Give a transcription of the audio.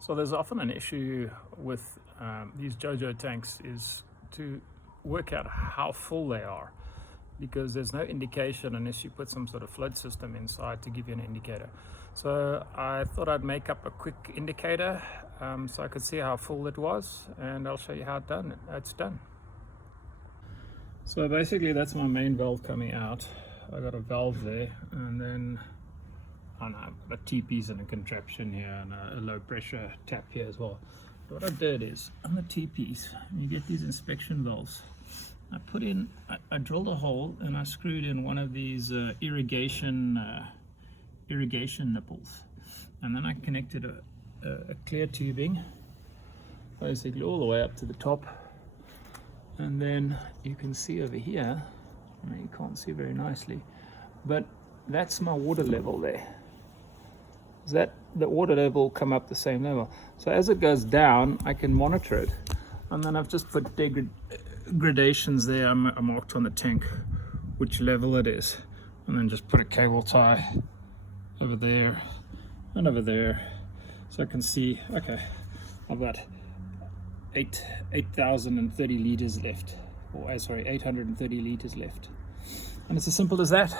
So there's often an issue with these JoJo tanks is to work out how full they are, because there's no indication unless you put some sort of float system inside to give you an indicator. So I thought I'd make up a quick indicator so I could see how full it was, and I'll show you how it's done. So basically that's my main valve coming out. I got a valve there, and then I've got a T-piece and a contraption here and a low pressure tap here as well. What I did is, on the T-piece, you get these inspection valves. I drilled a hole and I screwed in one of these irrigation nipples, and then I connected a clear tubing basically all the way up to the top, and then you can see over here, you can't see very nicely, but that's my water level there. That the water level will come up the same level, so as it goes down I can monitor it, and then I've just put gradations there. I marked on the tank which level it is, and then just put a cable tie over there and over there, so I can see, okay, I've got 8,030 liters left, or sorry, 830 liters left, and it's as simple as that.